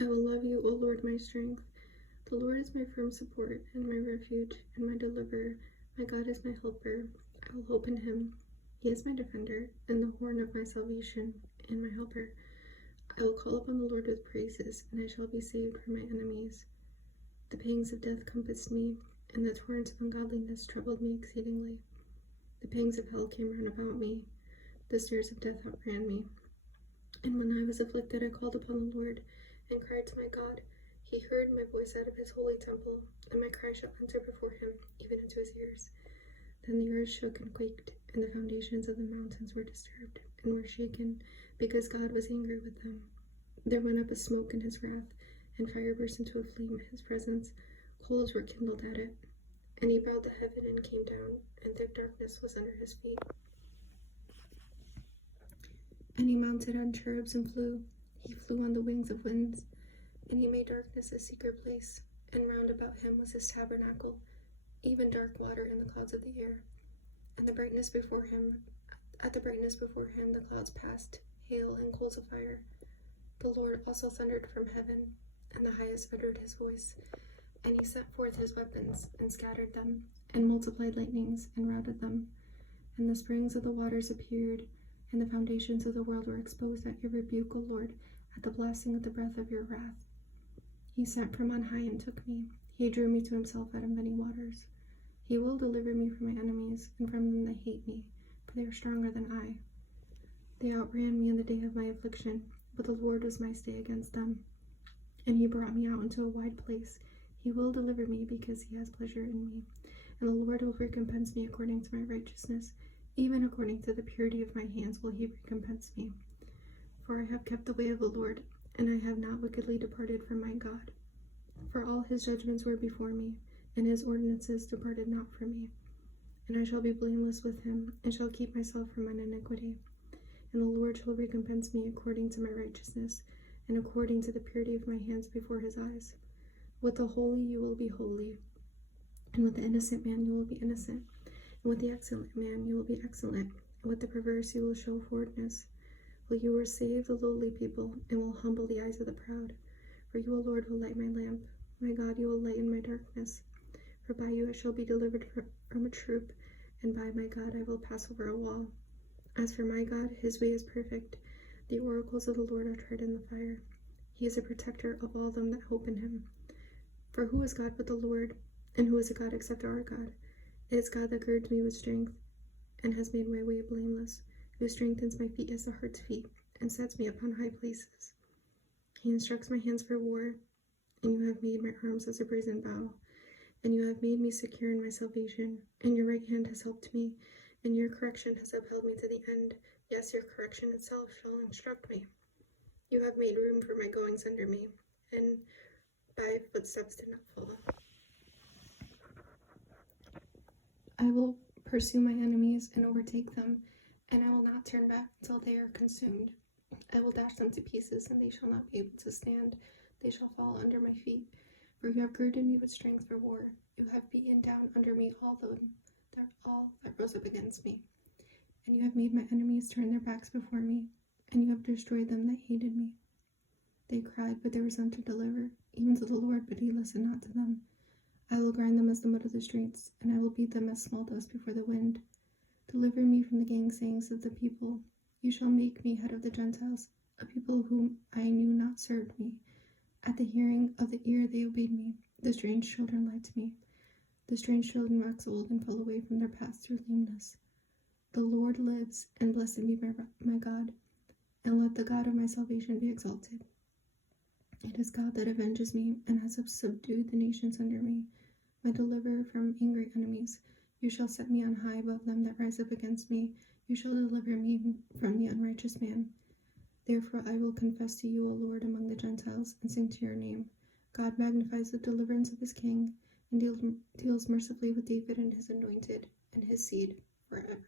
I will love you, O Lord, my strength. The Lord is my firm support and my refuge and my deliverer. My God is my helper. I will hope in him. He is my defender and the horn of my salvation and my helper. I will call upon the Lord with praises, and I shall be saved from my enemies. The pangs of death compassed me, and the torrents of ungodliness troubled me exceedingly. The pangs of hell came round about me. The snares of death outran me. And when I was afflicted, I called upon the Lord and cried to my God. He heard my voice out of his holy temple, and my cry shall enter before him, even into his ears. Then the earth shook and quaked, and the foundations of the mountains were disturbed and were shaken, because God was angry with them. There went up a smoke in his wrath, and fire burst into a flame in his presence. Coals were kindled at it. And he bowed the heaven and came down, and thick darkness was under his feet. And he mounted on cherubs and flew. He flew on the wings of winds. And he made darkness a secret place, and round about him was his tabernacle, even dark water in the clouds of the air. And the brightness before him, the clouds passed, hail and coals of fire. The Lord also thundered from heaven, and the highest uttered his voice. And he sent forth his weapons, and scattered them, and multiplied lightnings, and routed them. And the springs of the waters appeared, and the foundations of the world were exposed at your rebuke, O Lord, at the blasting of the breath of your wrath. He sent from on high and took me. He drew me to himself out of many waters. He will deliver me from my enemies, and from them that hate me, for they are stronger than I. They outran me in the day of my affliction, but the Lord was my stay against them. And he brought me out into a wide place. He will deliver me, because he has pleasure in me. And the Lord will recompense me according to my righteousness. Even according to the purity of my hands will he recompense me. For I have kept the way of the Lord, and I have not wickedly departed from my God. For all his judgments were before me, and his ordinances departed not from me. And I shall be blameless with him, and shall keep myself from mine iniquity. And the Lord shall recompense me according to my righteousness, and according to the purity of my hands before his eyes. With the holy you will be holy, and with the innocent man you will be innocent, and with the excellent man you will be excellent, and with the perverse you will show forwardness. For you will save the lowly people, and will humble the eyes of the proud. For you, O Lord, will light my lamp. My God, you will lighten my darkness. For by you I shall be delivered from a troop, and by my God I will pass over a wall. As for my God, his way is perfect. The oracles of the Lord are tried in the fire. He is a protector of all them that hope in him. For who is God but the Lord? And who is a God except our God? It is God that girds me with strength, and has made my way blameless, who strengthens my feet as the hart's feet, and sets me upon high places. He instructs my hands for war, and you have made my arms as a brazen bow. And you have made me secure in my salvation, and your right hand has helped me, and your correction has upheld me to the end. Yes, your correction itself shall instruct me. You have made room for my goings under me, and my footsteps did not fall. I will pursue my enemies and overtake them, and I will not turn back until they are consumed. I will dash them to pieces, and they shall not be able to stand. They shall fall under my feet. For you have girded me with strength for war. You have beaten down under me all that rose up against me. And you have made my enemies turn their backs before me, and you have destroyed them that hated me. They cried, but there was none to deliver, even to the Lord, but he listened not to them. I will grind them as the mud of the streets, and I will beat them as small dust before the wind. Deliver me from the gainsayings of the people. You shall make me head of the Gentiles, a people whom I knew not served me. At the hearing of the ear they obeyed me. The strange children lied to me. The strange children waxed old and fell away from their paths through lameness. The Lord lives, and blessed be my God, and let the God of my salvation be exalted. It is God that avenges me, and has subdued the nations under me, my deliverer from angry enemies. You shall set me on high above them that rise up against me. You shall deliver me from the unrighteous man. Therefore I will confess to you, O Lord, among the Gentiles, and sing to your name. God magnifies the deliverance of his king, and deals mercifully with David and his anointed, and his seed forever.